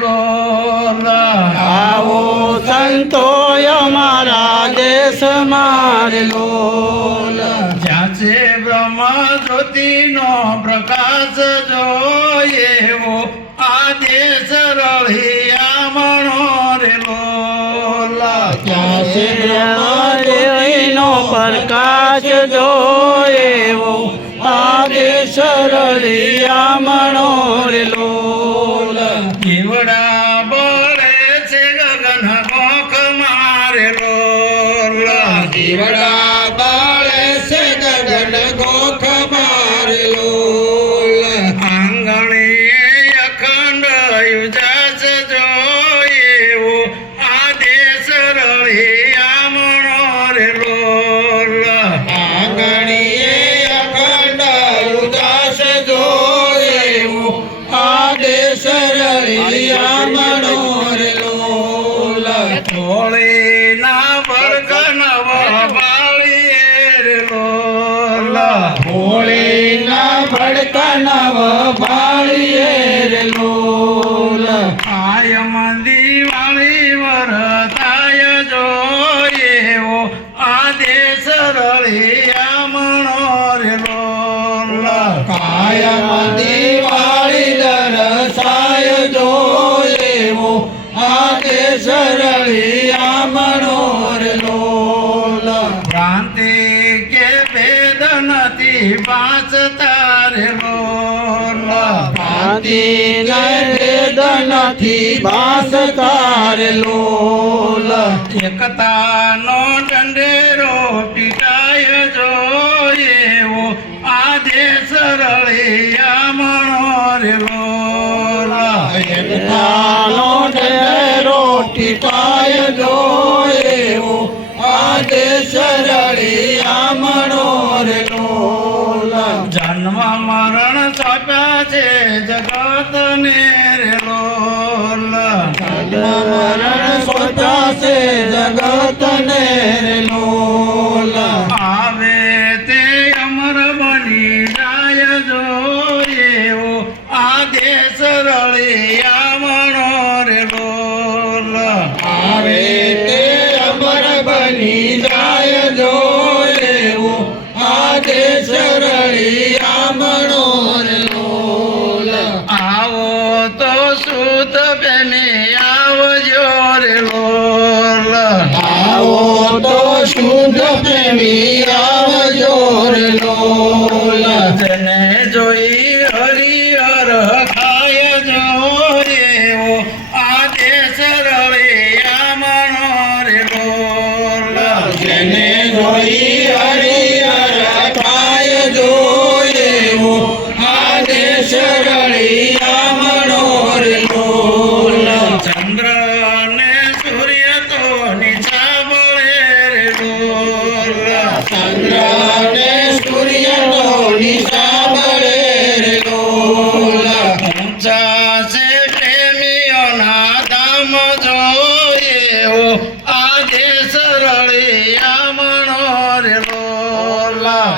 बोला। आओ संतो हमारा देश जाचे ब्रह्म ज्योति नो प्रकाश जो ये वो आदेश रहिया मनोरे लोला जाचे ब्रह्म ज्योति नो प्रकाश जो ये वो आदेश रहिया मनोरे लोला કેવડા બોલે છે ગગન ગોખ મારેલો. જીવડા બોલે છે ગગન ગોખ મારેલો. આંગણે હોળીના ભડકા નવ બાળીએ રે લોલ આયમ દિવાળી વરતાય જો એવો આ દેશ રળિયા મણો રેલો કાયમ દિવાળી નથી પાસ તારેલો ભાતી ભેદ નથી બાસ તાર લોલ એકતાનો દંડેરો પીટાય જોઈએ એવો આ દેશ રળિયા મણો રેલો એકતાનો ઢેરો ટીપાય જોયેવો આદે સરળિયા મણોર લોલ છે જગત ને રેલો મરણ સ્વતાસે જગત ને રે લોલ આવે તે અમર બની જાય જોઈએ એવો આ દેશ રળિયા મણો રેલો આવે તે અમર બની જાય જોયેવો આદે સરળિયા મણોર સુત બેને આવજો રે લોલ. આવો તો શુદ્ધ પ્રેમી આવજો રે લોલ. તને જોઈ હરિહર ખાય જો એવો આ દેશ રળિયા મણો રે લોલ. જેને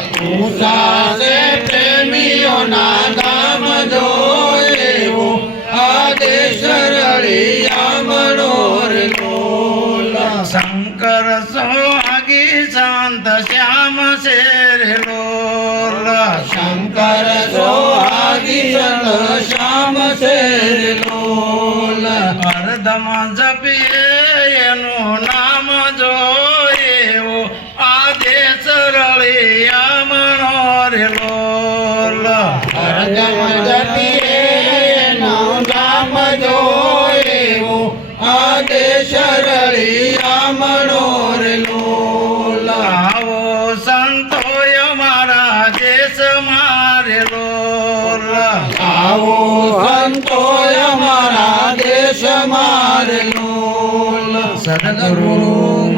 ઊંચા છે પ્રેમીઓના ગામ એવો આદે સરળિયા મનોર લોલ શંકર સોહાગી શાંત શ્યામ શેર લોલ શંકર સોહાગી શ્યામ શેર લોલ હરદમ જપીએ એનું નામ જોઈએ હરદમ જપીએ એનું નામ જોયેવો આદે સરળિયા મનોર લોલ આવો સંતોય મારા દેશ મારે લોલા આવો સંતો અમારા દેશ માર લોલ સદગુરુ